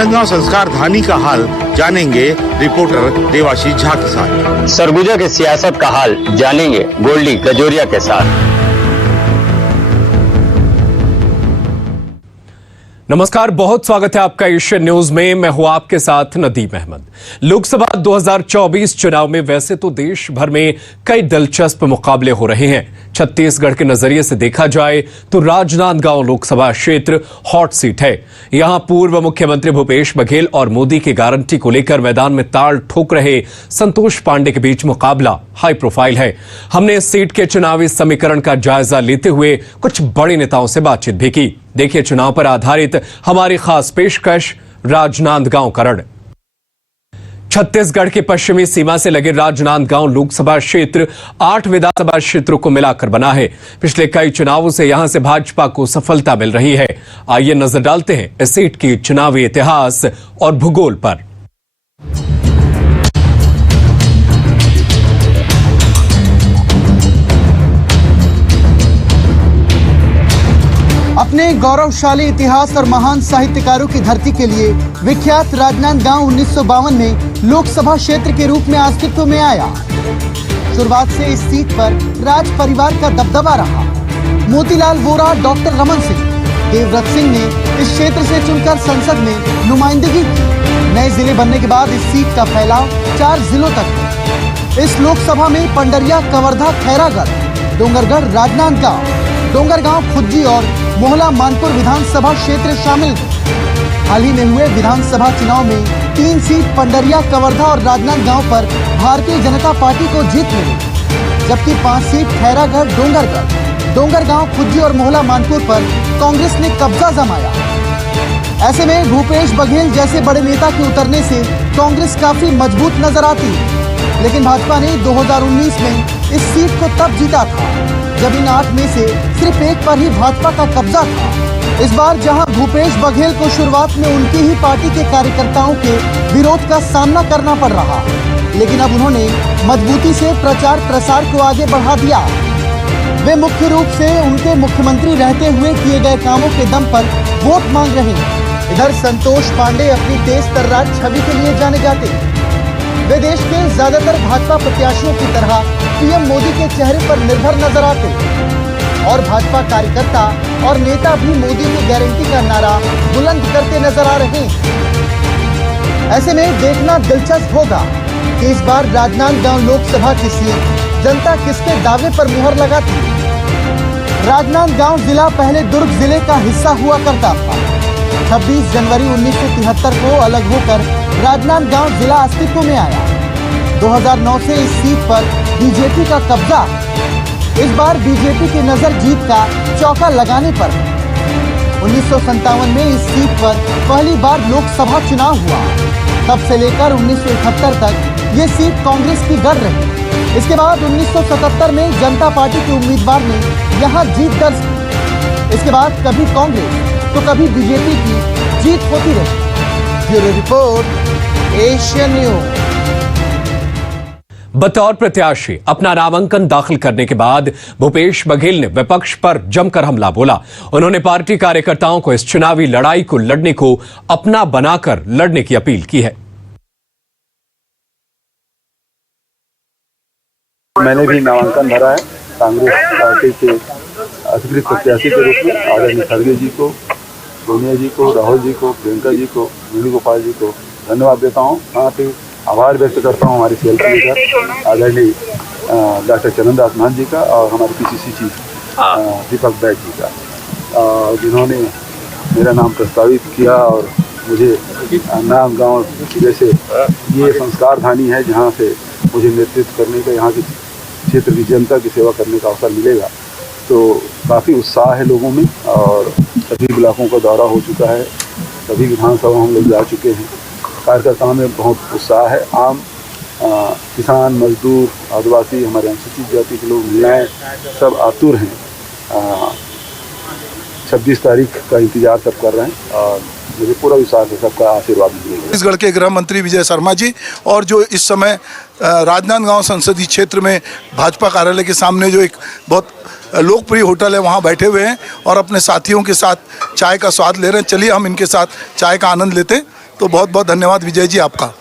राजनांदगांव संस्कार धानी का हाल जानेंगे रिपोर्टर देवाशीष झा के साथ। सरगुजा के सियासत का हाल जानेंगे गोल्डी गजोरिया के साथ। नमस्कार, बहुत स्वागत है आपका एशियन न्यूज में। मैं हूं आपके साथ नदीम अहमद। लोकसभा 2024 चुनाव में वैसे तो देश भर में कई दिलचस्प मुकाबले हो रहे हैं। छत्तीसगढ़ के नजरिए से देखा जाए तो राजनांदगांव लोकसभा क्षेत्र हॉट सीट है। यहां पूर्व मुख्यमंत्री भूपेश बघेल और मोदी की गारंटी को लेकर मैदान में ताल ठोक रहे संतोष पांडे के बीच मुकाबला हाई प्रोफाइल है। हमने इस सीट के चुनावी समीकरण का जायजा लेते हुए कुछ बड़े नेताओं से बातचीत भी की। देखिए चुनाव पर आधारित हमारी खास पेशकश राजनांदगांव का रण। छत्तीसगढ़ की पश्चिमी सीमा से लगे राजनांदगांव लोकसभा क्षेत्र 8 विधानसभा क्षेत्रों को मिलाकर बना है। पिछले कई चुनावों से यहां से भाजपा को सफलता मिल रही है। आइए नजर डालते हैं इस सीट की चुनावी इतिहास और भूगोल पर। अपने गौरवशाली इतिहास और महान साहित्यकारों की धरती के लिए विख्यात राजनांदगांव 1952 में लोकसभा क्षेत्र के रूप में अस्तित्व में आया। शुरुआत से इस सीट पर राज परिवार का दबदबा रहा। मोतीलाल वोरा, डॉक्टर रमन सिंह, देवव्रत सिंह ने इस क्षेत्र से चुनकर संसद में नुमाइंदगी की। नए जिले बनने के बाद इस सीट का फैलाव 4 जिलों तक है। इस लोकसभा में पंडरिया, कवर्धा, खैरागढ़, डोंगरगढ़, राजनांदगांव, डोंगरगांव, खुज्जी और मोहला मानपुर विधानसभा क्षेत्र शामिल है। हाल ही में हुए विधानसभा चुनाव में 3 सीट पंडरिया, कवर्धा और राजनांदगांव पर भारतीय जनता पार्टी को जीत मिली, जबकि 5 सीट खैरागढ़, डोंगरगांव, खुज्जी और मोहला मानपुर पर कांग्रेस ने कब्जा जमाया। ऐसे में भूपेश बघेल जैसे बड़े नेता के उतरने से कांग्रेस काफी मजबूत नजर आती है। लेकिन भाजपा ने 2019 में इस सीट को तब जीता था जब इन 8 में से सिर्फ एक पर ही भाजपा का कब्जा था। इस बार जहां भूपेश बघेल को शुरुआत में उनकी ही पार्टी के कार्यकर्ताओं के विरोध का सामना करना पड़ रहा, लेकिन अब उन्होंने मजबूती से प्रचार प्रसार को आगे बढ़ा दिया। वे मुख्य रूप से उनके मुख्यमंत्री रहते हुए किए गए कामों के दम पर वोट मांग रहे हैं। इधर संतोष पांडे अपनी तेज तर्रार छवि के लिए जाने जाते हैं। वे देश के ज्यादातर भाजपा प्रत्याशियों की तरह पीएम मोदी के चेहरे पर निर्भर नजर आते हैं और भाजपा कार्यकर्ता और नेता भी मोदी की गारंटी का नारा बुलंद करते नजर आ रहे हैं। ऐसे में देखना दिलचस्प होगा कि इस बार राजनांदगांव लोकसभा की सीट जनता किसके दावे पर मुहर लगाती है। राजनांदगांव जिला पहले दुर्ग जिले का हिस्सा हुआ करता था। 26 जनवरी 1973 को अलग होकर राजनांदगांव जिला अस्तित्व में आया। 2009 से इस सीट पर बीजेपी का कब्जा। इस बार बीजेपी की नजर जीत का चौका लगाने पर है। 1957 में इस सीट पर पहली बार लोकसभा चुनाव हुआ। तब से लेकर 1971 तक ये सीट कांग्रेस की गढ़ रही। इसके बाद 1977 में जनता पार्टी के उम्मीदवार ने यहाँ जीत दर्ज की। इसके बाद कभी कांग्रेस तो कभी बीजेपी की जीत होती रही। Bureau report, Asian news. बतौर प्रत्याशी अपना नामांकन दाखिल करने के बाद भूपेश बघेल ने विपक्ष पर जमकर हमला बोला। उन्होंने पार्टी कार्यकर्ताओं को इस चुनावी लड़ाई को लड़ने को अपना बनाकर लड़ने की अपील की है। मैंने भी नामांकन भरा है कांग्रेस पार्टी के अधिकृत प्रत्याशी के रूप में। आदरणीय खड़गे जी को, सोनिया जी को, राहुल जी को, प्रियंका जी को, वेणुगोपाल जी को धन्यवाद देता हूँ। साथ ही आभार व्यक्त करता हूँ हमारे सेल लीडर आदरणीय डॉक्टर चरणदास महंत जी का और हमारे पीसीसी चीफ दीपक बैद जी का, जिन्होंने मेरा नाम प्रस्तावित किया और मुझे नांदगांव जैसे ये संस्कार धानी है जहाँ से मुझे नेतृत्व करने का, यहाँ की क्षेत्र की जनता की सेवा करने का अवसर मिलेगा। तो काफ़ी उत्साह है लोगों में और सभी ब्लॉकों का दौरा हो चुका है, सभी विधानसभा हम लोग जा चुके हैं। कार्यकर्ताओं में बहुत उत्साह है। आम किसान, मजदूर, आदिवासी, हमारे अनुसूचित जाति के लोग, महिलाएँ सब आतुर हैं। 26 तारीख का इंतजार सब कर रहे हैं और मुझे पूरा विश्वास है सबका आशीर्वाद मिलेगा। छत्तीसगढ़ के गृह मंत्री विजय शर्मा जी और जो इस समय राजनांदगांव संसदीय क्षेत्र में भाजपा कार्यालय के सामने जो एक बहुत लोकप्रिय होटल है वहाँ बैठे हुए हैं और अपने साथियों के साथ चाय का स्वाद ले रहे हैं। चलिए हम इनके साथ चाय का आनंद लेते हैं। तो बहुत बहुत धन्यवाद विजय जी आपका।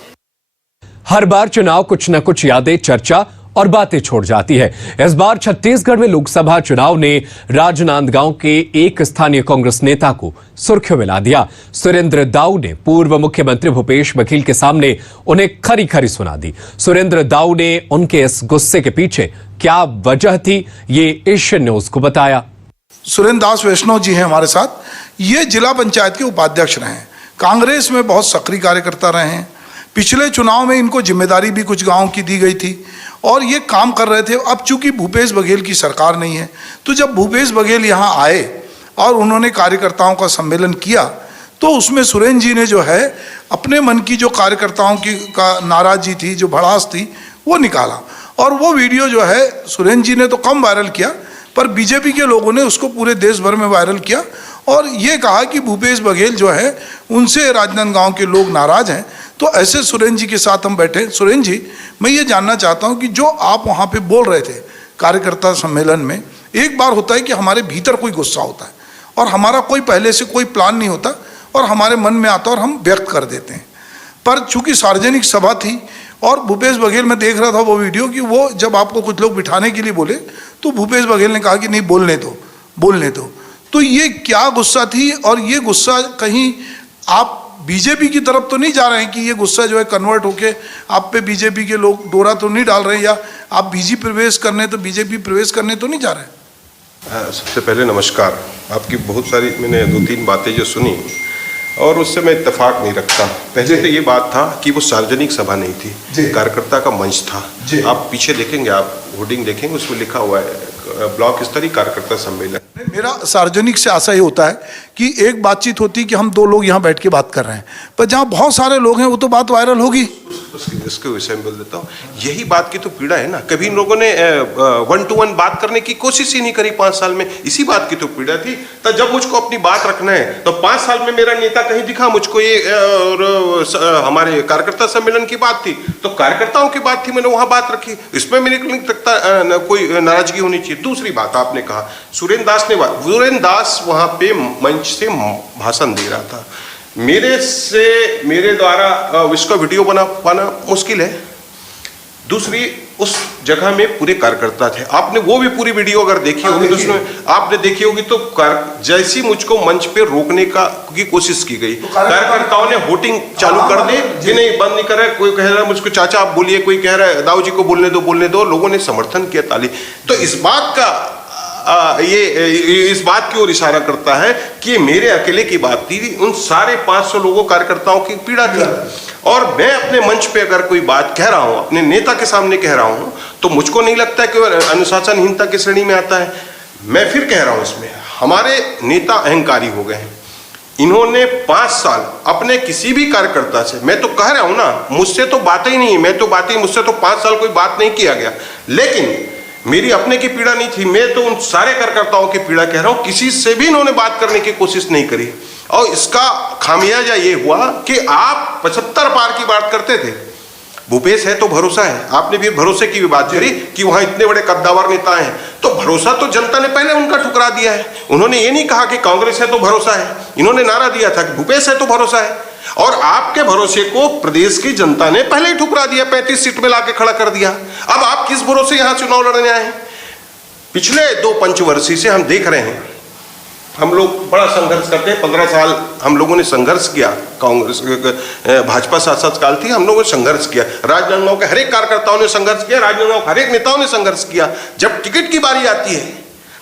हर बार चुनाव कुछ न कुछ यादें, चर्चा और बातें छोड़ जाती है। इस बार छत्तीसगढ़ में लोकसभा चुनाव ने राजनांदगांव के एक स्थानीय कांग्रेस नेता को सुर्खियों में ला दिया। सुरेंद्र दाऊ ने पूर्व मुख्यमंत्री भूपेश बघेल के सामने उन्हें खरी खरी सुना दी। सुरेंद्र दाऊ ने उनके इस गुस्से के पीछे क्या वजह थी, ये एशियन न्यूज को बताया। सुरेंद्र दास वैष्णव जी हैं हमारे साथ। ये जिला पंचायत के उपाध्यक्ष रहे हैं, कांग्रेस में बहुत सक्रिय कार्यकर्ता रहे हैं। पिछले चुनाव में इनको जिम्मेदारी भी कुछ गांव की दी गई थी और ये काम कर रहे थे। अब चूंकि भूपेश बघेल की सरकार नहीं है, तो जब भूपेश बघेल यहाँ आए और उन्होंने कार्यकर्ताओं का सम्मेलन किया, तो उसमें सुरेंद्र जी ने जो है अपने मन की जो कार्यकर्ताओं की का नाराजगी थी, जो भड़ास थी, वो निकाला। और वो वीडियो जो है सुरेंद्र जी ने तो कम वायरल किया, पर बीजेपी के लोगों ने उसको पूरे देश भर में वायरल किया और ये कहा कि भूपेश बघेल जो है उनसे राजनांदगांव के लोग नाराज हैं। तो ऐसे सुरेंद्र जी के साथ हम बैठे। सुरेंद्र जी, मैं ये जानना चाहता हूँ कि जो आप वहाँ पे बोल रहे थे कार्यकर्ता सम्मेलन में, एक बार होता है कि हमारे भीतर कोई गुस्सा होता है और हमारा कोई पहले से कोई प्लान नहीं होता और हमारे मन में आता और हम व्यक्त कर देते हैं। पर चूंकि सार्वजनिक सभा थी और भूपेश बघेल, मैं देख रहा था वो वीडियो कि वो जब आपको कुछ लोग बिठाने के लिए बोले तो भूपेश बघेल ने कहा कि नहीं, बोलने दो। तो ये क्या गुस्सा थी और ये गुस्सा कहीं आप बीजेपी की तरफ तो नहीं जा रहे हैं कि ये गुस्सा जो है कन्वर्ट होके आप पे बीजेपी के लोग डोरा तो नहीं डाल रहे हैं, या आप बीजेपी प्रवेश करने तो नहीं जा रहे हैं? सबसे पहले नमस्कार। आपकी बहुत सारी मैंने 2-3 बातें जो सुनी और उससे मैं इत्तेफाक नहीं रखता। पहले तो ये बात था कि वो सार्वजनिक सभा नहीं थी, कार्यकर्ता का मंच था। आप पीछे देखेंगे, आप होर्डिंग देखेंगे, उसमें लिखा हुआ है ब्लॉक स्तरीय कार्यकर्ता सम्मेलन। मेरा सार्वजनिक से आशा ये होता है कि एक बातचीत होती है कि हम 2 लोग यहाँ बैठ के बात कर रहे हैं, पर जहाँ बहुत सारे लोग हैं वो तो बात वायरल होगी। इसके विषय में बोल देता हूँ, यही बात की तो पीड़ा है ना। कभी इन लोगों ने 1-to-1 बात करने की कोशिश ही नहीं करी 5 साल में। इसी बात की तो पीड़ा थी। तो जब मुझको अपनी बात रखना है तो 5 साल में मेरा नेता कहीं दिखा मुझको। ये और हमारे कार्यकर्ता सम्मेलन की बात थी तो कार्यकर्ताओं की बात थी, मैंने वहां बात रखी। इसमें मेरे को नहीं लगता कोई नाराजगी होनी चाहिए। दूसरी बात आपने कहा सुरेंद्र दास वहां पे मंच से भाषण दे रहा था। मेरे द्वारा उसका वीडियो बना पाना मुश्किल है। दूसरी, उस जगह में पूरे कार्यकर्ता थे। आपने वो भी पूरी वीडियो अगर देखी होगी तो उसमें आपने देखी होगी तो जैसी मुझको मंच पे रोकने की कोशिश की गई, कार्यकर्ताओं ने वोटिंग चालू कर दी कि नहीं, बंद नहीं कर रहा है। कोई कह रहा है मुझको चाचा आप बोलिए, कोई कह रहा है दाऊ जी को बोलने दो। लोगों ने समर्थन किया, ताली। तो इस बात का इस बात की ओर इशारा करता है कि मेरे अकेले की बात थी, उन सारे 500 लोगों कार्यकर्ताओं की पीड़ा थी। और मैं अपने मंच पे अगर कोई बात कह रहा हूं, अपने नेता के सामने कह रहा हूं, तो मुझको नहीं लगता कि अनुशासनहीनता की श्रेणी में आता है। मैं फिर कह रहा हूं, इसमें हमारे नेता अहंकारी हो गए हैं। इन्होंने 5 साल अपने किसी भी कार्यकर्ता से, मैं तो कह रहा हूं ना, मुझसे तो बात ही नहीं, मुझसे तो 5 साल कोई बात नहीं किया गया। लेकिन मेरी अपने की पीड़ा नहीं थी, मैं तो उन सारे कार्यकर्ताओं की पीड़ा कह रहा हूं। किसी से भी इन्होंने बात करने की कोशिश नहीं करी और इसका खामियाजा ये हुआ कि आप 75 पार की बात करते थे। भूपेश है तो भरोसा है, आपने भी भरोसे की भी बात करी कि वहां इतने बड़े कद्दावर नेता हैं, तो भरोसा तो जनता ने पहले उनका ठुकरा दिया है। उन्होंने ये नहीं कहा कि कांग्रेस है तो भरोसा है, इन्होंने नारा दिया था कि भूपेश है तो भरोसा है। और आपके भरोसे को प्रदेश की जनता ने पहले ही ठुकरा दिया, 35 सीट में लाके खड़ा कर दिया। अब आप किस भरोसे यहां चुनाव लड़ने आए हैं? पिछले 2 पंचवर्षीय से हम देख रहे हैं, हम लोग बड़ा संघर्ष करते हैं। 15 साल हम लोगों ने संघर्ष किया। कांग्रेस भाजपा शासक काल थी, हम लोगों ने संघर्ष किया। राजनांदगांव के हर एक कार्यकर्ताओं ने संघर्ष किया, राजनांदगांव के हर एक नेताओं ने संघर्ष किया। जब टिकट की बारी आती है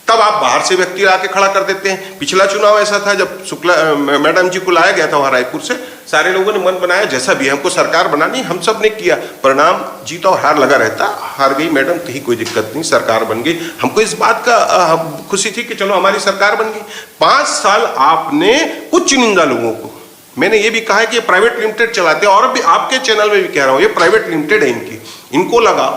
तब आप बाहर से व्यक्ति आके खड़ा कर देते हैं। पिछला चुनाव ऐसा था, जब शुक्ला मैडम जी को लाया गया था वहां रायपुर से, सारे लोगों ने मन बनाया जैसा भी हमको सरकार बनानी, हम सब ने किया। परिणाम जीत और हार लगा रहता, हार गई मैडम, कहीं कोई दिक्कत नहीं, सरकार बन गई। हमको इस बात का खुशी थी कि चलो हमारी सरकार बन गई। 5 साल आपने कुछ चुनिंदा लोगों को, मैंने ये भी कहा है कि ये प्राइवेट लिमिटेड चलाते हैं, और भी आपके चैनल में भी कह रहा हूं, ये प्राइवेट लिमिटेड है इनकी। इनको लगा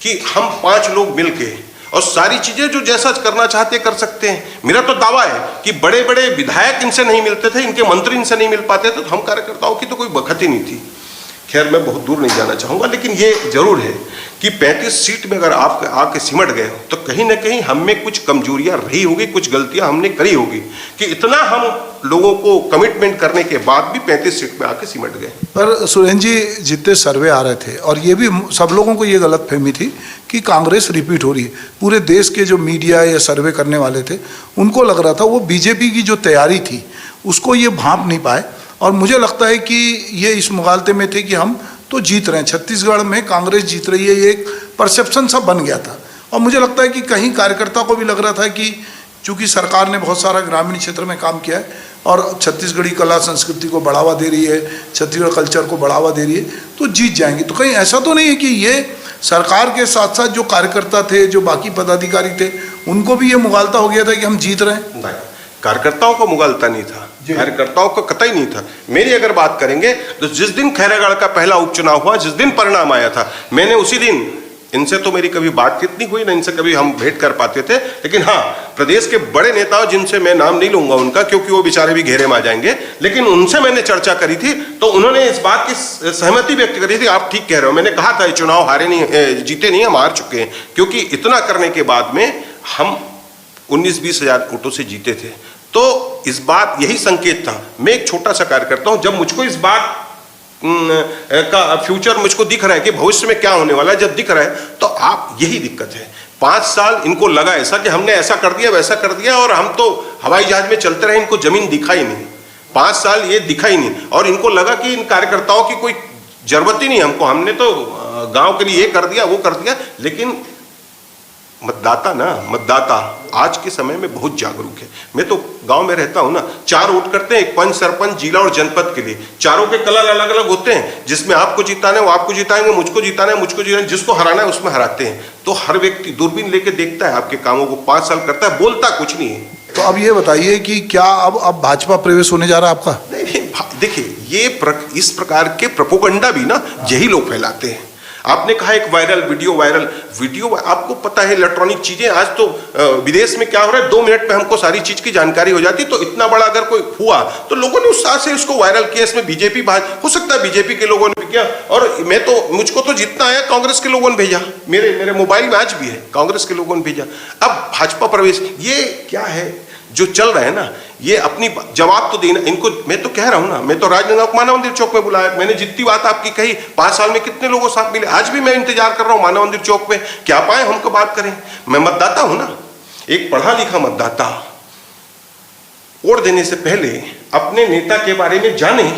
कि हम 5 लोग मिलके और सारी चीजें जो जैसा करना चाहते कर सकते हैं। मेरा तो दावा है कि बड़े बड़े विधायक इनसे नहीं मिलते थे, इनके मंत्री इनसे नहीं मिल पाते थे, तो हम कार्यकर्ताओं की तो कोई बखत ही नहीं थी। खैर मैं बहुत दूर नहीं जाना चाहूँगा, लेकिन ये जरूर है कि 35 सीट में अगर आप आके सिमट गए हो तो कहीं ना कहीं हम में कुछ कमजोरियां रही होगी, कुछ गलतियां हमने करी होगी कि इतना हम लोगों को कमिटमेंट करने के बाद भी 35 सीट में आके सिमट गए। पर सुरेंद्र जी, जितने सर्वे आ रहे थे और ये भी सब लोगों को ये गलतफहमी थी कि कांग्रेस रिपीट हो रही है। पूरे देश के जो मीडिया या सर्वे करने वाले थे उनको लग रहा था वो बीजेपी की जो तैयारी थी उसको ये भांप नहीं पाए, और मुझे लगता है कि ये इस मुगालते में थे कि हम तो जीत रहे हैं, छत्तीसगढ़ में कांग्रेस जीत रही है, ये एक परसेप्शन सा बन गया था। और मुझे लगता है कि कहीं कार्यकर्ता को भी लग रहा था कि चूंकि सरकार ने बहुत सारा ग्रामीण क्षेत्र में काम किया है और छत्तीसगढ़ी कला संस्कृति को बढ़ावा दे रही है, छत्तीसगढ़ कल्चर को बढ़ावा दे रही है, तो जीत जाएंगे। तो कहीं ऐसा तो नहीं है कि ये सरकार के साथ साथ जो कार्यकर्ता थे, जो बाकी पदाधिकारी थे, उनको भी ये मुगालता हो गया था कि हम जीत रहे हैं? नहीं, कार्यकर्ताओं को मुगालता नहीं था, कार्यकर्ताओं को कतई नहीं था। मेरी अगर बात करेंगे तो जिस दिन खैरागढ़ का पहला उपचुनाव हुआ, जिस दिन परिणाम आया था, मैंने उसी दिन, इनसे तो मेरी कभी बातचीत नहीं हुई ना इनसे कभी हम भेंट कर पाते थे, लेकिन हाँ प्रदेश के बड़े नेताओं, जिनसे मैं नाम नहीं लूंगा उनका क्योंकि वो बेचारे भी घेरे में आ जाएंगे, लेकिन उनसे मैंने चर्चा करी थी तो उन्होंने इस बात की सहमति व्यक्त करी थी। आप ठीक कह रहे हो, मैंने कहा था चुनाव हारे नहीं, जीते नहीं, हम हार चुके हैं, क्योंकि इतना करने के बाद में हम 19-20 हजार वोटों से जीते थे। तो इस बात यही संकेत था। मैं एक छोटा सा कार्यकर्ता हूं, जब मुझको इस बात का फ्यूचर मुझको दिख रहा है कि भविष्य में क्या होने वाला है, जब दिख रहा है तो आप, यही दिक्कत है। 5 साल इनको लगा ऐसा कि हमने ऐसा कर दिया वैसा कर दिया और हम तो हवाई जहाज में चलते रहे, इनको जमीन दिखाई नहीं। 5 साल ये दिखाई नहीं और इनको लगा कि इन कार्यकर्ताओं की कोई जरूरत ही नहीं हमको, हमने तो गांव के लिए ये कर दिया वो कर दिया। लेकिन मतदाता आज के समय में बहुत जागरूक है। मैं तो गांव में रहता हूं ना, 4 वोट करते हैं, एक पंच, सरपंच, जिला और जनपद के लिए। चारों के कलर अलग अलग होते हैं, जिसमें आपको जिताना है वो आपको जिताएंगे, मुझको जिताना है मुझको जिताएंगे, जिसको हराना है उसमें हराते हैं। तो हर व्यक्ति दूरबीन लेके देखता है आपके कामों को, 5 साल करता है, बोलता कुछ नहीं है। तो अब ये बताइए कि क्या अब भाजपा प्रवेश होने जा रहा है आपका? नहीं, देखिए ये इस प्रकार के प्रोपोगंडा भी ना यही लोग फैलाते हैं। आपने कहा एक वायरल वीडियो, आपको पता है इलेक्ट्रॉनिक चीजें आज तो विदेश में क्या हो रहा है, 2 मिनट में हमको सारी चीज की जानकारी हो जाती है। तो इतना बड़ा अगर कोई हुआ तो लोगों ने उत्साह से उसको वायरल किया। इसमें बीजेपी हो सकता है बीजेपी के लोगों ने भी किया, और मुझको तो जितना आया कांग्रेस के लोगों ने भेजा, मेरे मोबाइल में आज भी है, कांग्रेस के लोगों ने भेजा। अब भाजपा प्रवेश, ये क्या है जो चल रहा है ना, ये अपनी जवाब तो देना इनको। मैं तो कह रहा हूं ना, मैं तो राजनांदगांव को मानव मंदिर चौक में बुलाया, मैंने जितनी बात आपकी कही, 5 साल में कितने लोगों साथ मिले, आज भी मैं इंतजार कर रहा हूं मानव मंदिर चौक पे, क्या पाए हमको बात करें। मैं मतदाता हूं ना, एक पढ़ा लिखा मतदाता, वोट देने से पहले अपने नेता के बारे में जाने।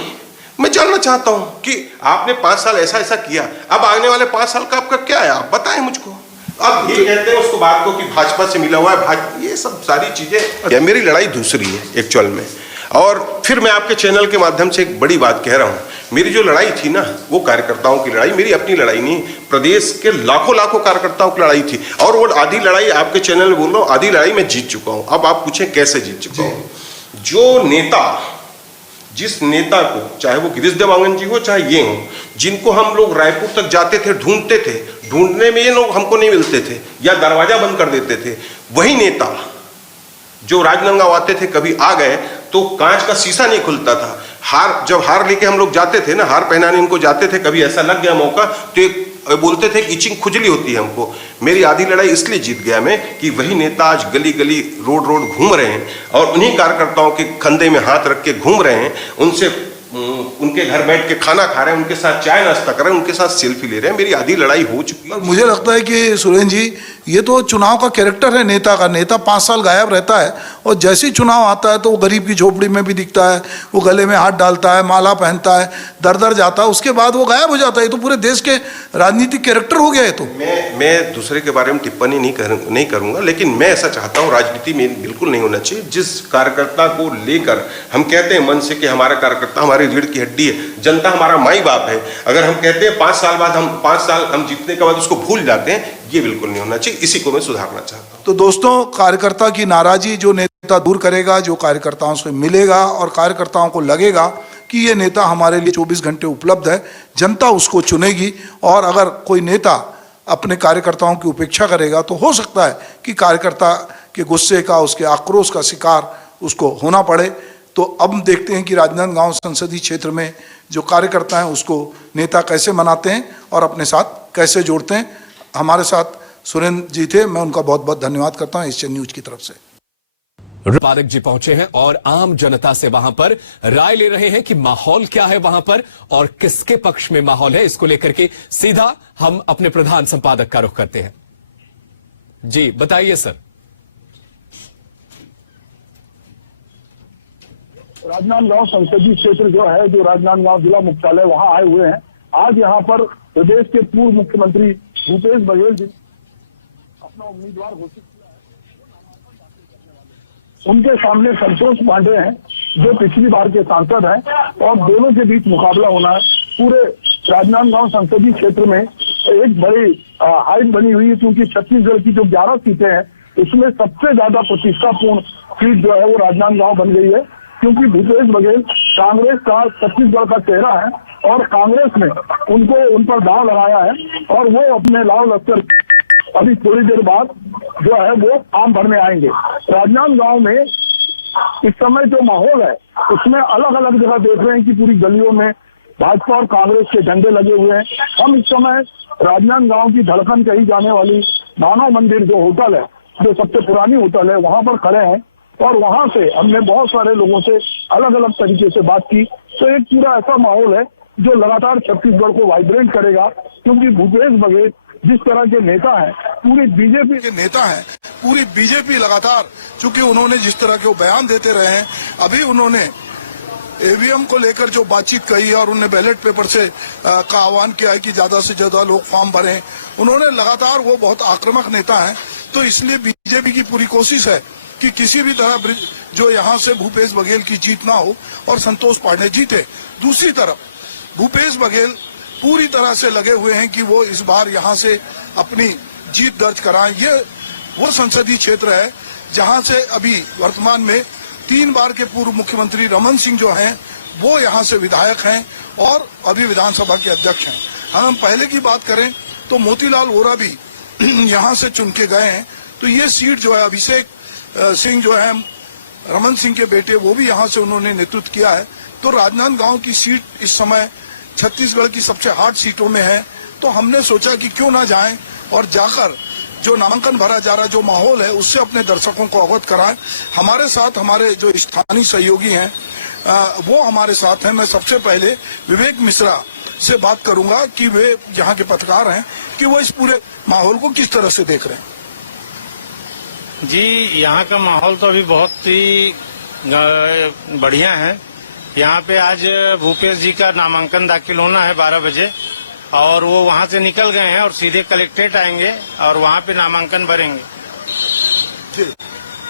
मैं जानना चाहता हूं कि आपने 5 साल ऐसा ऐसा किया, अब आने वाले 5 साल का आपका क्या है, आप बताएं मुझको। अब ये कहते हैं उसको बात को कि भाजपा से मिला हुआ है, ये सब सारी चीजें। मेरी लड़ाई दूसरी है एक्चुअल में, और फिर मैं आपके चैनल के माध्यम से एक बड़ी बात कह रहा हूं। मेरी जो लड़ाई थी ना, वो कार्यकर्ताओं की लड़ाई, मेरी अपनी लड़ाई नहीं, प्रदेश के लाखों कार्यकर्ताओं की लड़ाई थी। और वो आधी लड़ाई आपके चैनल में बोल रहा हूं, आधी लड़ाई मैं जीत चुका हूं। अब आप पूछें कैसे जीत चुका हूं। जो नेता, जिस नेता को, चाहे वो गिरीश देवांगन जी हो चाहे ये हो, जिनको हम लोग रायपुर तक जाते थे, ढूंढते थे, ढूंढने में ये लोग हमको नहीं मिलते थे या दरवाजा बंद कर देते थे, वही नेता जो राजनांदगांव आते थे, कभी आ गए तो कांच का शीशा नहीं खुलता था। जब हार लेके हम लोग जाते थे ना, हार पहनाने इनको जाते थे, कभी ऐसा लग गया मौका तो बोलते थे कि इचिंग खुजली होती है हमको। मेरी आधी लड़ाई इसलिए जीत गया मैं कि वही नेता आज गली गली रोड घूम रहे हैं और उन्हीं कार्यकर्ताओं के कंधे में हाथ रख के घूम रहे हैं, उनके घर बैठ के खाना खा रहे हैं, उनके साथ चाय नाश्ता कर रहे हैं, उनके साथ सेल्फी ले रहे हैं। मेरी आधी लड़ाई हो चुकी है। मुझे लगता है कि सुरेंद्र जी, ये तो चुनाव का कैरेक्टर है नेता का। नेता 5 साल गायब रहता है और जैसे ही चुनाव आता है तो वो गरीब की झोपड़ी में भी दिखता है, वो गले में हाथ डालता है, माला पहनता है, दर जाता है, उसके बाद वो गायब हो जाता है। ये तो पूरे देश के राजनीतिक कैरेक्टर हो गया है। तो मैं दूसरे के बारे में टिप्पणी नहीं करूंगा, लेकिन मैं ऐसा चाहता हूं, राजनीति में बिल्कुल नहीं होना चाहिए। जिस कार्यकर्ता को लेकर हम कहते हैं मन से कि हमारा कार्यकर्ता हमारी रीढ़ की हड्डी है, जनता हमारा माई बाप है, अगर हम कहते हैं 5 साल हम जीतने के बाद उसको भूल जाते हैं, ये बिल्कुल नहीं होना चाहिए। इसी को मैं सुधारना चाहता हूं। तो दोस्तों, कार्यकर्ता की नाराजगी जो नेता दूर करेगा, जो कार्यकर्ताओं से मिलेगा और कार्यकर्ताओं को लगेगा कि ये नेता हमारे लिए 24 घंटे उपलब्ध है, जनता उसको चुनेगी। और अगर कोई नेता अपने कार्यकर्ताओं की उपेक्षा करेगा तो हो सकता है कि कार्यकर्ता के गुस्से का, उसके आक्रोश का शिकार उसको होना पड़े। तो अब देखते हैं कि राजनांदगांव संसदीय क्षेत्र में जो कार्यकर्ता हैं उसको नेता कैसे मनाते हैं और अपने साथ कैसे जोड़ते हैं। हमारे साथ सुरेंद्र जी थे, मैं उनका बहुत बहुत धन्यवाद करता हूं एशियन न्यूज की तरफ से। पारक जी पहुंचे हैं और आम जनता से वहां पर राय ले रहे हैं कि माहौल क्या है वहां पर और किसके पक्ष में माहौल है। इसको लेकर के सीधा हम अपने प्रधान संपादक का रुख करते हैं। जी बताइए सर। राजनांदगांव संसदीय क्षेत्र जो है, जो राजनांदगांव जिला मुख्यालय, वहां आए हुए हैं। आज यहां पर प्रदेश के पूर्व मुख्यमंत्री भूपेश बघेल जी अपना उम्मीदवार घोषित किया है। उनके सामने संतोष पांडे हैं जो पिछली बार के सांसद हैं और दोनों के बीच मुकाबला होना है। पूरे राजनांदगांव संसदीय क्षेत्र में एक बड़ी हाइट बनी हुई है, क्योंकि छत्तीसगढ़ की जो 11 सीटें हैं उसमें सबसे ज्यादा प्रतिष्ठापूर्ण सीट जो है वो राजनांदगांव बन गई है, क्योंकि भूपेश बघेल कांग्रेस का छत्तीसगढ़ का चेहरा है और कांग्रेस ने उन पर दांव लगाया है और वो अपने लाव लश्कर अभी थोड़ी देर बाद जो है वो फॉर्म भरने आएंगे। राजनांदगांव में इस समय जो माहौल है उसमें अलग अलग जगह देख रहे हैं कि पूरी गलियों में भाजपा और कांग्रेस के झंडे लगे हुए हैं। हम इस समय राजनांदगांव की धड़कन कही जाने वाली मानव मंदिर जो होटल है, जो सबसे पुरानी होटल है, वहां पर खड़े हैं और वहां से हमने बहुत सारे लोगों से अलग अलग तरीके से बात की। तो एक पूरा ऐसा माहौल है जो लगातार छत्तीसगढ़ को वाइब्रेंट करेगा, क्योंकि भूपेश बघेल जिस तरह के नेता हैं, पूरी बीजेपी के नेता हैं, पूरी बीजेपी लगातार, चूंकि उन्होंने जिस तरह के वो बयान देते रहे हैं, अभी उन्होंने ईवीएम को लेकर जो बातचीत कही है और उन्होंने बैलेट पेपर से का आह्वान किया है कि ज्यादा से ज्यादा लोग फॉर्म भरें, उन्होंने लगातार, वो बहुत आक्रामक नेता हैं। तो इसलिए बीजेपी की पूरी कोशिश है कि किसी भी तरह जो यहाँ से भूपेश बघेल की जीत ना हो और संतोष पांडे जीते। दूसरी तरफ भूपेश बघेल पूरी तरह से लगे हुए हैं कि वो इस बार यहाँ से अपनी जीत दर्ज कराएं। ये वो संसदीय क्षेत्र है जहाँ से अभी वर्तमान में 3 बार के पूर्व मुख्यमंत्री रमन सिंह जो हैं वो यहाँ से विधायक हैं और अभी विधानसभा के अध्यक्ष हैं। हम पहले की बात करें तो मोतीलाल वोरा भी यहाँ से चुन के गए हैं। तो ये सीट जो है अभिषेक सिंह जो है रमन सिंह के बेटे, वो भी यहाँ से उन्होंने नेतृत्व किया है। तो राजनांदगांव की सीट इस समय छत्तीसगढ़ की सबसे हार्ड सीटों में है। तो हमने सोचा कि क्यों ना जाएं और जाकर जो नामांकन भरा जा रहा है, जो माहौल है, उससे अपने दर्शकों को अवगत कराएं। हमारे साथ हमारे जो स्थानीय सहयोगी हैं वो हमारे साथ हैं। मैं सबसे पहले विवेक मिश्रा से बात करूंगा कि वे यहाँ के पत्रकार हैं, कि वो इस पूरे माहौल को किस तरह से देख रहे हैं। जी, यहाँ का माहौल तो अभी बहुत ही बढ़िया है। यहाँ पे आज भूपेश जी का नामांकन दाखिल होना है 12 बजे और वो वहाँ से निकल गए हैं और सीधे कलेक्ट्रेट आएंगे और वहाँ पे नामांकन भरेंगे।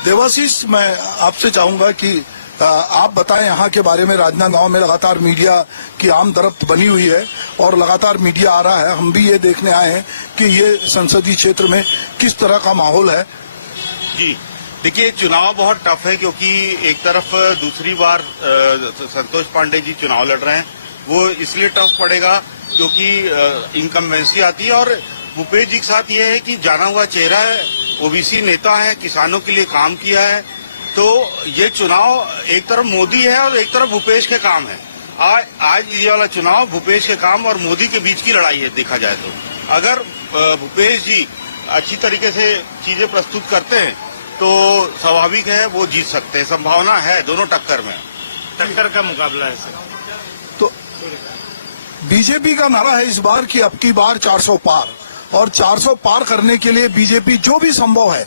देवाशीष, मैं आपसे चाहूंगा कि आप बताएं यहाँ के बारे में। राजनांदगांव में लगातार मीडिया की आमदरफ्त बनी हुई है और लगातार मीडिया आ रहा है। हम भी ये देखने आए हैं कि ये संसदीय क्षेत्र में किस तरह का माहौल है। जी देखिए, चुनाव बहुत टफ है क्योंकि एक तरफ दूसरी बार संतोष पांडे जी चुनाव लड़ रहे हैं। वो इसलिए टफ पड़ेगा क्योंकि इनकम्बेंसी आती है और भूपेश जी के साथ ये है कि जाना हुआ चेहरा है, ओबीसी नेता है, किसानों के लिए काम किया है। तो ये चुनाव एक तरफ मोदी है और एक तरफ भूपेश के काम है। आज ये वाला चुनाव भूपेश के काम और मोदी के बीच की लड़ाई है। देखा जाए तो अगर भूपेश जी अच्छी तरीके से चीजें प्रस्तुत करते हैं तो स्वाभाविक है वो जीत सकते हैं। संभावना है, दोनों टक्कर में, टक्कर का मुकाबला है सर। तो बीजेपी का नारा है इस बार की अब की बार 400 पार, और 400 पार करने के लिए बीजेपी जो भी संभव है,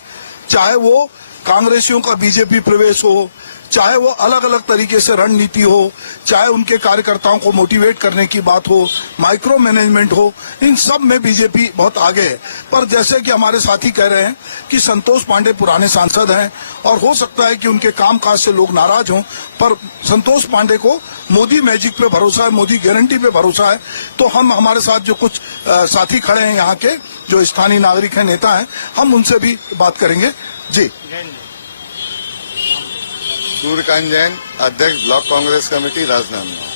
चाहे वो कांग्रेसियों का बीजेपी प्रवेश हो, चाहे वो अलग अलग तरीके से रणनीति हो, चाहे उनके कार्यकर्ताओं को मोटिवेट करने की बात हो, माइक्रो मैनेजमेंट हो, इन सब में बीजेपी बहुत आगे है। पर जैसे कि हमारे साथी कह रहे हैं कि संतोष पांडे पुराने सांसद हैं और हो सकता है कि उनके कामकाज से लोग नाराज हों, पर संतोष पांडे को मोदी मैजिक पे भरोसा है, मोदी गारंटी पे भरोसा है। तो हम, हमारे साथ जो कुछ साथी खड़े हैं यहाँ के, जो स्थानीय नागरिक हैं, नेता हैं, हम उनसे भी बात करेंगे। जी, सूर्यकांत जैन, अध्यक्ष ब्लॉक कांग्रेस कमेटी राजनांदगांव।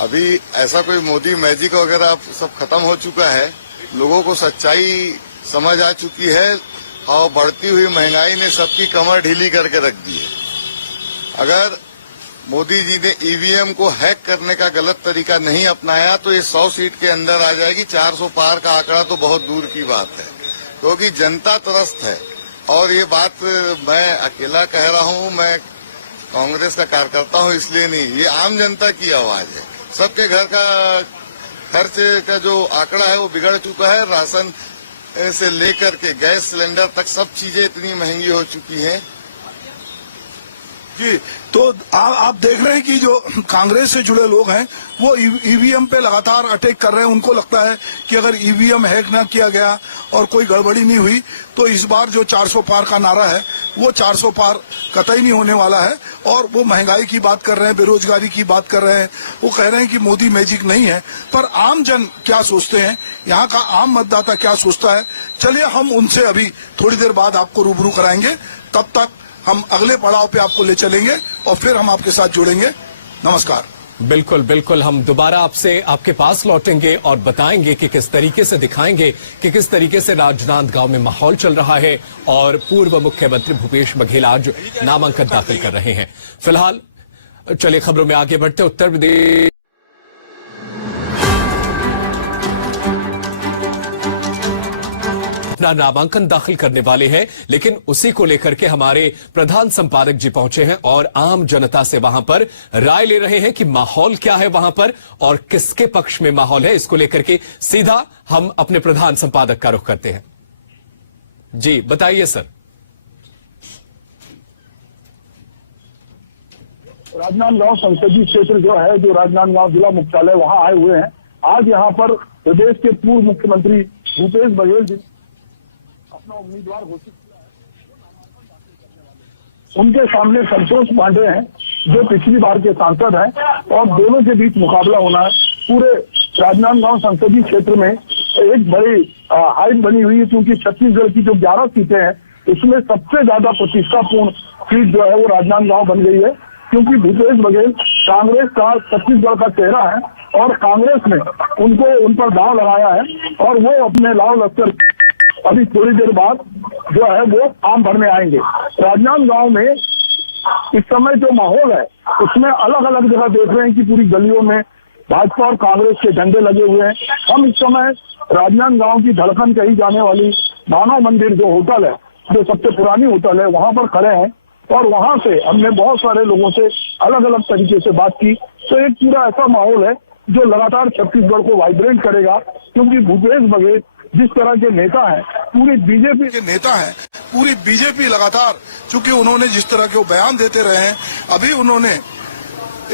अभी ऐसा कोई मोदी मैजिक वगैरह सब खत्म हो चुका है। लोगों को सच्चाई समझ आ चुकी है और बढ़ती हुई महंगाई ने सबकी कमर ढीली करके रख दी है। अगर मोदी जी ने ईवीएम को हैक करने का गलत तरीका नहीं अपनाया तो ये 100 सीट के अंदर आ जाएगी। 400 पार का आंकड़ा तो बहुत दूर की बात है, क्योंकि जनता त्रस्त है। और ये बात मैं अकेला कह रहा हूँ, मैं कांग्रेस का कार्यकर्ता हूँ इसलिए नहीं, ये आम जनता की आवाज है। सबके घर का खर्च का जो आंकड़ा है वो बिगड़ चुका है। राशन से लेकर के गैस सिलेंडर तक सब चीजें इतनी महंगी हो चुकी हैं। जी, तो आप देख रहे हैं कि जो कांग्रेस से जुड़े लोग हैं वो ईवीएम पे लगातार अटैक कर रहे हैं। उनको लगता है कि अगर ईवीएम हैक ना किया गया और कोई गड़बड़ी नहीं हुई तो इस बार जो 400 पार का नारा है वो 400 पार कतई नहीं होने वाला है। और वो महंगाई की बात कर रहे हैं, बेरोजगारी की बात कर रहे हैं, वो कह रहे हैं कि मोदी मैजिक नहीं है। पर आम जन क्या सोचते हैं, यहाँ का आम मतदाता क्या सोचता है, चलिए हम उनसे अभी थोड़ी देर बाद आपको रूबरू कराएंगे। तब तक हम अगले पड़ाव पे आपको ले चलेंगे और फिर हम आपके साथ जुड़ेंगे। नमस्कार। बिल्कुल बिल्कुल, हम दोबारा आपसे आपके पास लौटेंगे और बताएंगे कि किस तरीके से दिखाएंगे कि किस तरीके से राजनांदगांव में माहौल चल रहा है और पूर्व मुख्यमंत्री भूपेश बघेल आज नामांकन दाखिल कर रहे हैं। फिलहाल चलिए खबरों में आगे बढ़ते। उत्तर प्रदेश अपना नामांकन दाखिल करने वाले हैं, लेकिन उसी को लेकर के हमारे प्रधान संपादक जी पहुंचे हैं और आम जनता से वहां पर राय ले रहे हैं कि माहौल क्या है वहां पर और किसके पक्ष में माहौल है। इसको लेकर के सीधा हम अपने प्रधान संपादक का रुख करते हैं। जी बताइए सर। राजनांदगांव संसदीय क्षेत्र जो है, जो राजनांदगांव जिला मुख्यालय, वहां आए हुए हैं। आज यहाँ पर प्रदेश के पूर्व मुख्यमंत्री भूपेश बघेल जी अपना उम्मीदवार घोषित किया है। उनके सामने संतोष पांडे हैं जो पिछली बार के सांसद हैं और दोनों के बीच मुकाबला होना है। पूरे राजनांदगांव संसदीय क्षेत्र में एक बड़ी हाइट बनी हुई है, क्योंकि छत्तीसगढ़ की जो 11 सीटें हैं उसमें सबसे ज्यादा प्रतिष्ठापूर्ण सीट जो है वो राजनांदगांव बन गई है, क्योंकि भूपेश बघेल कांग्रेस का छत्तीसगढ़ का चेहरा है और कांग्रेस ने उन पर दांव लगाया है और वो अपने लाव लश्कर अभी थोड़ी देर बाद जो है वो फॉर्म भरने आएंगे। राजनांदगांव में इस समय जो माहौल है उसमें अलग अलग जगह देख रहे हैं कि पूरी गलियों में भाजपा और कांग्रेस के झंडे लगे हुए हैं। हम इस समय राजनांदगांव की धड़कन कही जाने वाली मानव मंदिर जो होटल है, जो सबसे पुरानी होटल है, वहां पर खड़े हैं और वहां से हमने बहुत सारे लोगों से अलग अलग तरीके से बात की। तो एक पूरा ऐसा माहौल है जो लगातार छत्तीसगढ़ को वाइब्रेंट करेगा, क्योंकि भूपेश बघेल जिस तरह के नेता हैं, पूरी बीजेपी के नेता हैं, पूरी बीजेपी लगातार, चूंकि उन्होंने जिस तरह के वो बयान देते रहे हैं, अभी उन्होंने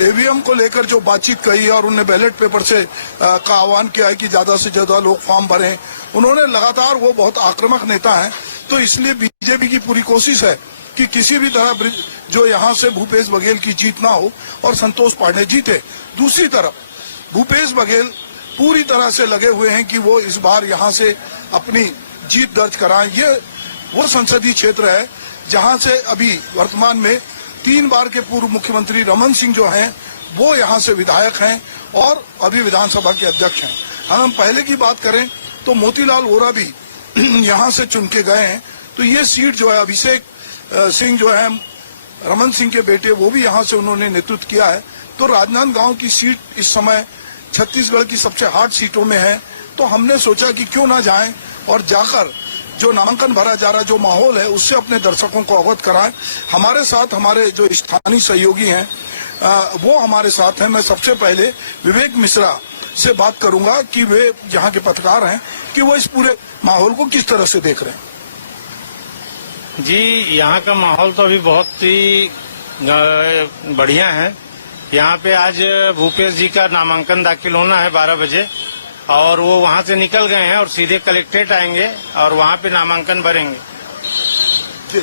ईवीएम को लेकर जो बातचीत कही है और उन्होंने बैलेट पेपर से का आह्वान किया है कि ज्यादा से ज्यादा लोग फॉर्म भरें, उन्होंने लगातार, वो बहुत आक्रामक नेता हैं। तो इसलिए बीजेपी की पूरी कोशिश है कि किसी भी तरह जो यहाँ से भूपेश बघेल की जीत ना हो और संतोष पांडे जीते। दूसरी तरफ भूपेश बघेल पूरी तरह से लगे हुए हैं कि वो इस बार यहाँ से अपनी जीत दर्ज कराएं। ये वो संसदीय क्षेत्र है जहाँ से अभी वर्तमान में 3 बार के पूर्व मुख्यमंत्री रमन सिंह जो हैं वो यहाँ से विधायक हैं और अभी विधानसभा के अध्यक्ष हैं। हम पहले की बात करें तो मोतीलाल वोरा भी यहाँ से चुन के गए हैं। तो ये सीट जो है, अभिषेक सिंह जो है रमन सिंह के बेटे, वो भी यहाँ से उन्होंने नेतृत्व किया है। तो राजनांदगांव की सीट इस समय छत्तीसगढ़ की सबसे हार्ड सीटों में है। तो हमने सोचा कि क्यों ना जाएं और जाकर जो नामांकन भरा जा रहा, जो माहौल है, उससे अपने दर्शकों को अवगत कराएं। हमारे साथ हमारे जो स्थानीय सहयोगी हैं वो हमारे साथ हैं। मैं सबसे पहले विवेक मिश्रा से बात करूंगा कि वे यहाँ के पत्रकार हैं, कि वो इस पूरे माहौल को किस तरह से देख रहे हैं। जी, यहाँ का माहौल तो अभी बहुत ही बढ़िया है। यहाँ पे आज भूपेश जी का नामांकन दाखिल होना है 12 बजे और वो वहाँ से निकल गए हैं और सीधे कलेक्ट्रेट आएंगे और वहाँ पे नामांकन भरेंगे। जी,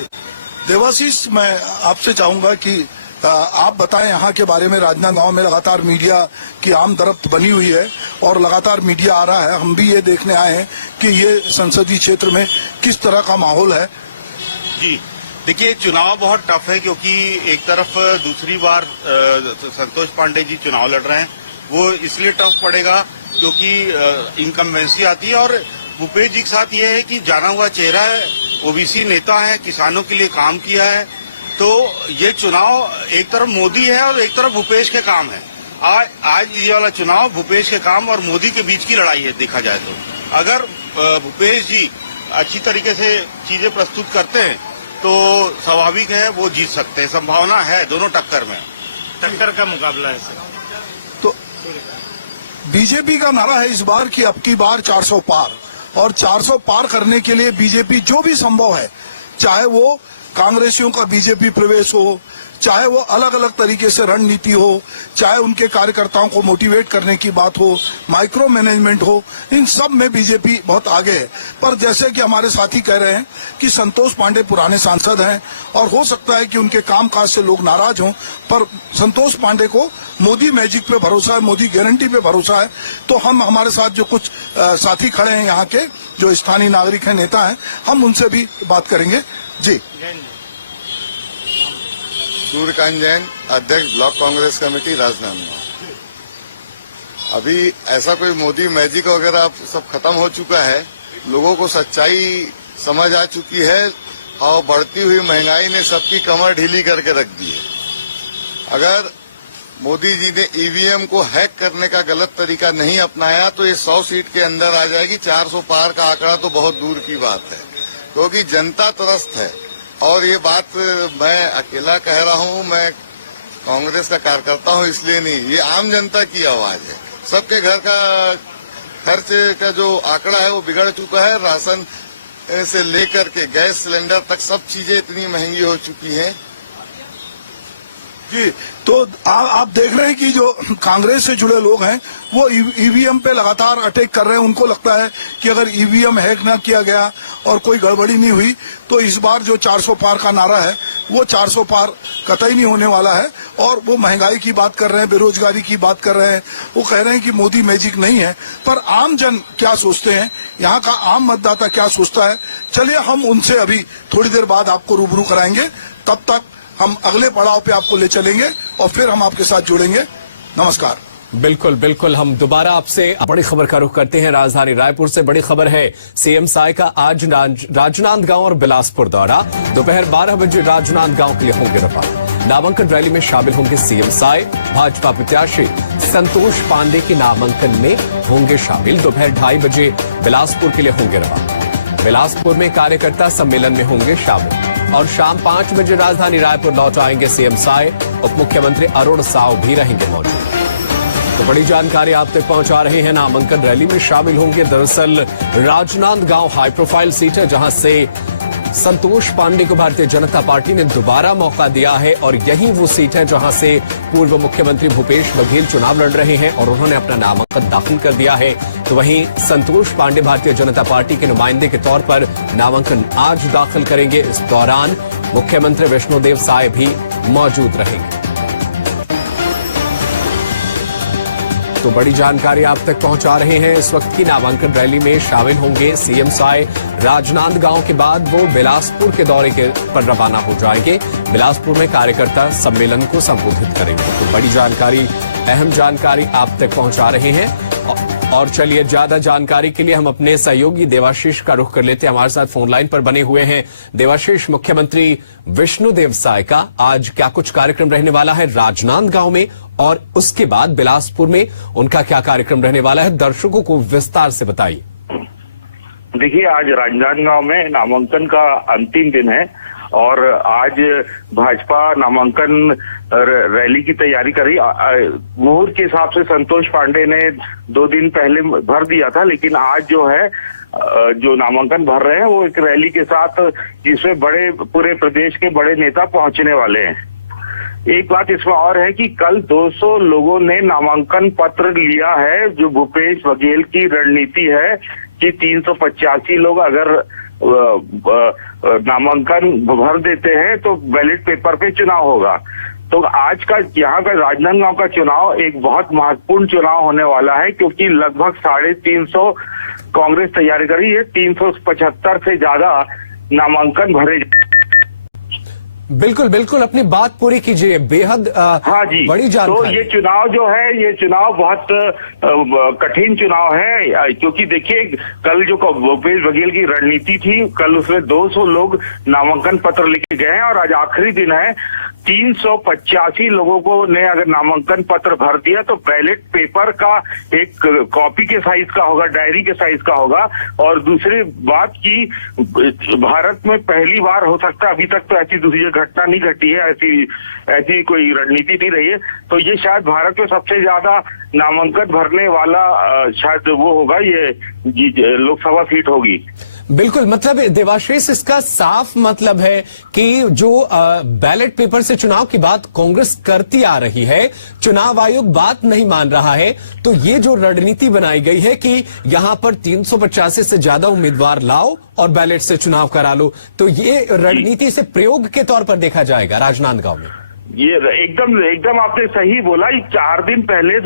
देवाशीष, मैं आपसे चाहूंगा कि आप बताएं यहाँ के बारे में। राजनांदगांव में लगातार मीडिया की आम दरफ्त बनी हुई है और लगातार मीडिया आ रहा है। हम भी ये देखने आए हैं कि ये संसदीय क्षेत्र में किस तरह का माहौल है। जी देखिए, चुनाव बहुत टफ है, क्योंकि एक तरफ दूसरी बार संतोष पांडे जी चुनाव लड़ रहे हैं। वो इसलिए टफ पड़ेगा क्योंकि इनकम्बेंसी आती है और भूपेश जी के साथ ये है कि जाना हुआ चेहरा है, ओबीसी नेता है, किसानों के लिए काम किया है तो ये चुनाव एक तरफ मोदी है और एक तरफ भूपेश के काम है। आज ये वाला चुनाव भूपेश के काम और मोदी के बीच की लड़ाई है। देखा जाए तो अगर भूपेश जी अच्छी तरीके से चीजें प्रस्तुत करते हैं तो स्वाभाविक है वो जीत सकते हैं, संभावना है दोनों टक्कर में, टक्कर का मुकाबला है सर। तो बीजेपी का नारा है इस बार की अब की बार 400 पार, और 400 पार करने के लिए बीजेपी जो भी संभव है, चाहे वो कांग्रेसियों का बीजेपी प्रवेश हो, चाहे वो अलग अलग तरीके से रणनीति हो, चाहे उनके कार्यकर्ताओं को मोटिवेट करने की बात हो, माइक्रो मैनेजमेंट हो, इन सब में बीजेपी बहुत आगे है। पर जैसे कि हमारे साथी कह रहे हैं कि संतोष पांडे पुराने सांसद हैं और हो सकता है कि उनके कामकाज से लोग नाराज हों, पर संतोष पांडे को मोदी मैजिक पे भरोसा है, मोदी गारंटी पे भरोसा है। तो हम हमारे साथ जो कुछ साथी खड़े हैं यहाँ के, जो स्थानीय नागरिक हैं, नेता हैं, हम उनसे भी बात करेंगे। जी, सूर्यकांत जैन, अध्यक्ष ब्लॉक कांग्रेस कमेटी राजनांदगांव। अभी ऐसा कोई मोदी मैजिक वगैरह सब खत्म हो चुका है, लोगों को सच्चाई समझ आ चुकी है और बढ़ती हुई महंगाई ने सबकी कमर ढीली करके रख दी है। अगर मोदी जी ने ईवीएम को हैक करने का गलत तरीका नहीं अपनाया तो ये 100 सीट के अंदर आ जाएगी। 400 पार का आंकड़ा तो बहुत दूर की बात है, क्योंकि जनता त्रस्त है। और ये बात मैं अकेला कह रहा हूँ, मैं कांग्रेस का कार्यकर्ता हूँ इसलिए नहीं, ये आम जनता की आवाज है। सबके घर का खर्च का जो आंकड़ा है वो बिगड़ चुका है। राशन से लेकर के गैस सिलेंडर तक सब चीजें इतनी महंगी हो चुकी हैं। जी, तो आप देख रहे हैं कि जो कांग्रेस से जुड़े लोग हैं वो ईवीएम पे लगातार अटैक कर रहे हैं। उनको लगता है कि अगर ईवीएम हैक ना किया गया और कोई गड़बड़ी नहीं हुई तो इस बार जो 400 पार का नारा है वो 400 पार कतई नहीं होने वाला है। और वो महंगाई की बात कर रहे हैं, बेरोजगारी की बात कर रहे हैं, वो कह रहे हैं कि मोदी मैजिक नहीं है। पर आम जन क्या सोचते हैं, यहाँ का आम मतदाता क्या सोचता है, चलिए हम उनसे अभी थोड़ी देर बाद आपको रूबरू कराएंगे। तब तक हम अगले पड़ाव पे आपको ले चलेंगे और फिर हम आपके साथ जुड़ेंगे। नमस्कार। बिल्कुल बिल्कुल, हम दोबारा आपसे बड़ी खबर का रुख करते हैं। राजधानी रायपुर से बड़ी खबर है, सीएम साय का आज राजनांदगांव और बिलासपुर दौरा। दोपहर 12 बजे राजनांदगांव के लिए होंगे रवाना। नामांकन रैली में शामिल होंगे सीएम साय। भाजपा प्रत्याशी संतोष पांडे के नामांकन में होंगे शामिल। दोपहर 2:30 बजे बिलासपुर के लिए होंगे रवाना। बिलासपुर में कार्यकर्ता सम्मेलन में होंगे शामिल और शाम 5 बजे राजधानी रायपुर लौट आएंगे सीएम साय। उप मुख्यमंत्री अरुण साव भी रहेंगे मौजूद। तो बड़ी जानकारी आप तक पहुंचा रहे हैं, नामांकन रैली में शामिल होंगे। दरअसल राजनांदगांव हाई प्रोफाइल सीट है जहां से संतोष पांडे को भारतीय जनता पार्टी ने दोबारा मौका दिया है और यही वो सीट है जहां से पूर्व मुख्यमंत्री भूपेश बघेल चुनाव लड़ रहे हैं और उन्होंने अपना नामांकन दाखिल कर दिया है। तो वहीं संतोष पांडे भारतीय जनता पार्टी के नुमाइंदे के तौर पर नामांकन आज दाखिल करेंगे। इस दौरान मुख्यमंत्री विष्णुदेव साय भी मौजूद रहेंगे। तो बड़ी जानकारी आप तक पहुंचा रहे हैं। इस वक्त की नामांकन रैली में शामिल होंगे सीएम साय। राजनांदगांव के बाद वो बिलासपुर के दौरे पर रवाना हो जाएंगे। बिलासपुर में कार्यकर्ता सम्मेलन को संबोधित करेंगे। तो बड़ी जानकारी, अहम जानकारी आप तक पहुंचा रहे हैं। और चलिए, ज्यादा जानकारी के लिए हम अपने सहयोगी देवाशीष का रुख कर लेते हैं। हमारे साथ फोन लाइन पर बने हुए हैं देवाशीष। मुख्यमंत्री विष्णुदेव साय का आज क्या कुछ कार्यक्रम रहने वाला है राजनांदगांव में, और उसके बाद बिलासपुर में उनका क्या कार्यक्रम रहने वाला है, दर्शकों को विस्तार से बताइए। देखिए, आज राजनांदगांव में नामांकन का अंतिम दिन है और आज भाजपा नामांकन रैली की तैयारी करी। मुहूर्त के हिसाब से संतोष पांडे ने 2 दिन पहले भर दिया था, लेकिन आज जो है जो नामांकन भर रहे हैं वो एक रैली के साथ, जिसमें पूरे प्रदेश के बड़े नेता पहुंचने वाले हैं। एक बात इसमें और है कि कल 200 लोगों ने नामांकन पत्र लिया है। जो भूपेश बघेल की रणनीति है कि 385 लोग अगर नामांकन भर देते हैं तो बैलेट पेपर पे चुनाव होगा। तो आज का यहाँ का राजनांदगांव का चुनाव एक बहुत महत्वपूर्ण चुनाव होने वाला है, क्योंकि लगभग 350 कांग्रेस तैयारी करी है। 375 से ज्यादा नामांकन भरे। बिल्कुल बिल्कुल, अपनी बात पूरी कीजिए। बेहद हाँ जी, बड़ी जानकारी। तो ये चुनाव जो है, ये चुनाव बहुत कठिन चुनाव है, क्योंकि देखिए कल जो भूपेश बघेल की रणनीति थी, कल उसमें 200 लोग नामांकन पत्र लेके गए हैं और आज आखिरी दिन है। 385 लोगों को ने अगर नामांकन पत्र भर दिया तो बैलेट पेपर का एक कॉपी के साइज का होगा, डायरी के साइज का होगा। और दूसरी बात की भारत में पहली बार हो सकता है, अभी तक तो ऐसी दूसरी घटना नहीं घटी है, ऐसी कोई रणनीति नहीं रही है, तो ये शायद भारत में सबसे ज्यादा नामांकन भरने वाला शायद वो होगा, ये लोकसभा सीट होगी। बिल्कुल, मतलब देवाशीष, इसका साफ मतलब है कि जो बैलेट पेपर से चुनाव की बात कांग्रेस करती आ रही है, चुनाव आयोग बात नहीं मान रहा है। तो ये जो रणनीति बनाई गई है कि यहां पर 385 से ज्यादा उम्मीदवार लाओ और बैलेट से चुनाव करा लो, तो ये रणनीति से प्रयोग के तौर पर देखा जाएगा राजनांदगांव में। ये एकदम आपने सही बोला। 4 दिन पहले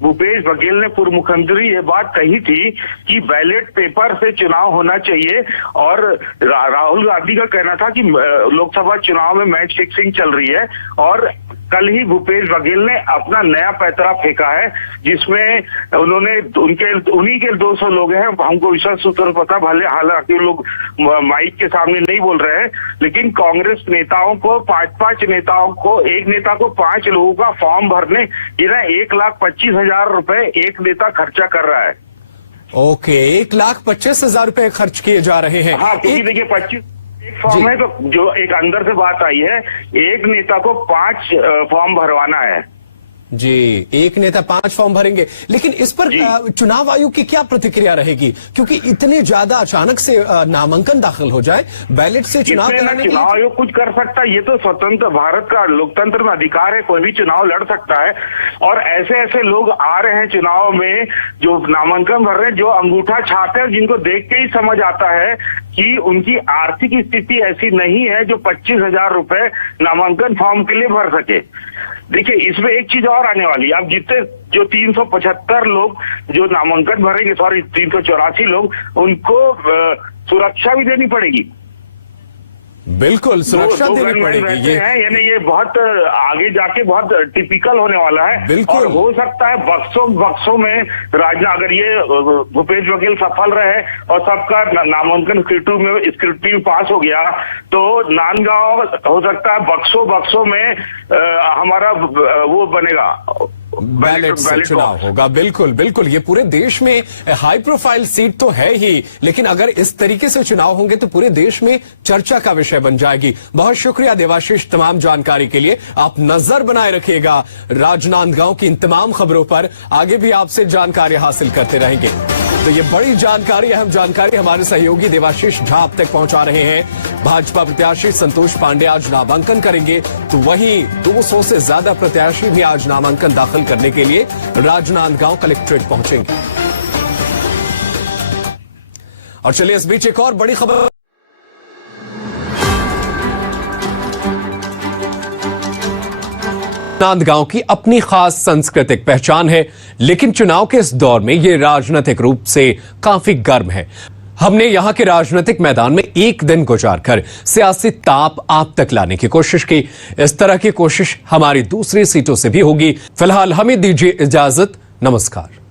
भूपेश बघेल ने, पूर्व मुख्यमंत्री, ये बात कही थी कि बैलेट पेपर से चुनाव होना चाहिए। और राहुल गांधी का कहना था कि लोकसभा चुनाव में मैच फिक्सिंग चल रही है। और कल ही भूपेश बघेल ने अपना नया पैतरा फेंका है, जिसमें उन्होंने उन्हीं के 200 लोग हैं, हमको विश्वास सूत्र पता, भले हालांकि लोग माइक के सामने नहीं बोल रहे हैं, लेकिन कांग्रेस नेताओं को, 5-5 नेताओं को, एक नेता को 5 लोगों का फॉर्म भरने ये ना 1,25,000 रुपए एक नेता खर्चा कर रहा है। ओके, 1,25,000 रुपए खर्च किए जा रहे हैं। हाँ, क्योंकि देखिए 25 फॉर्म है, तो जो एक अंदर से बात आई है, एक नेता को 5 फॉर्म भरवाना है। जी, एक नेता 5 फॉर्म भरेंगे, लेकिन इस पर चुनाव आयोग की क्या प्रतिक्रिया रहेगी? क्योंकि इतने ज्यादा अचानक से नामांकन दाखिल हो जाए, बैलेट से चुनाव कराने के लिए चुनाव आयोग कुछ कर सकता है? ये तो स्वतंत्र भारत का लोकतंत्र में अधिकार है, कोई भी चुनाव लड़ सकता है। और ऐसे ऐसे लोग आ रहे हैं चुनाव में जो नामांकन भर रहे हैं, जो अंगूठा छाप है, जिनको देख के ही समझ आता है कि उनकी आर्थिक स्थिति ऐसी नहीं है जो 25,000 रुपए नामांकन फॉर्म के लिए भर सके। देखिए, इसमें एक चीज और आने वाली है। अब जितने जो 375 लोग जो नामांकन भरेंगे, सॉरी 384 लोग, उनको सुरक्षा भी देनी पड़ेगी। बिल्कुल, सुरक्षा देनी पड़ेगी। ये यानी ये बहुत आगे जाके बहुत टिपिकल होने वाला है। बिल्कुल, और हो सकता है बक्सों में अगर ये भूपेश बघेल सफल रहे और सबका नामांकन स्क्रूटनी पास हो गया, तो नांदगांव हो सकता है बक्सों में हमारा वो बनेगा, बैलेट से चुनाव होगा। बिल्कुल बिल्कुल, ये पूरे देश में हाई प्रोफाइल सीट तो है ही, लेकिन अगर इस तरीके से चुनाव होंगे तो पूरे देश में चर्चा का विषय बन जाएगी। बहुत शुक्रिया देवाशीष तमाम जानकारी के लिए। आप नजर बनाए रखिएगा राजनांदगांव की इन तमाम खबरों पर, आगे भी आपसे जानकारी हासिल करते रहेंगे। तो ये बड़ी जानकारी, अहम जानकारी हमारे सहयोगी देवाशीष झा आप तक पहुंचा रहे हैं। भाजपा प्रत्याशी संतोष पांडे आज नामांकन करेंगे, तो वहीं 200 से ज्यादा प्रत्याशी भी आज नामांकन दाखिल करने के लिए राजनांदगांव कलेक्ट्रेट पहुंचेंगे। और चलिए इस बीच एक और बड़ी खबर। नांदगांव की अपनी खास सांस्कृतिक पहचान है, लेकिन चुनाव के इस दौर में यह राजनीतिक रूप से काफी गर्म है। हमने यहां के राजनीतिक मैदान में एक दिन गुजारकर सियासी ताप आप तक लाने की कोशिश की। इस तरह की कोशिश हमारी दूसरी सीटों से भी होगी। फिलहाल हमें दीजिए इजाजत। नमस्कार।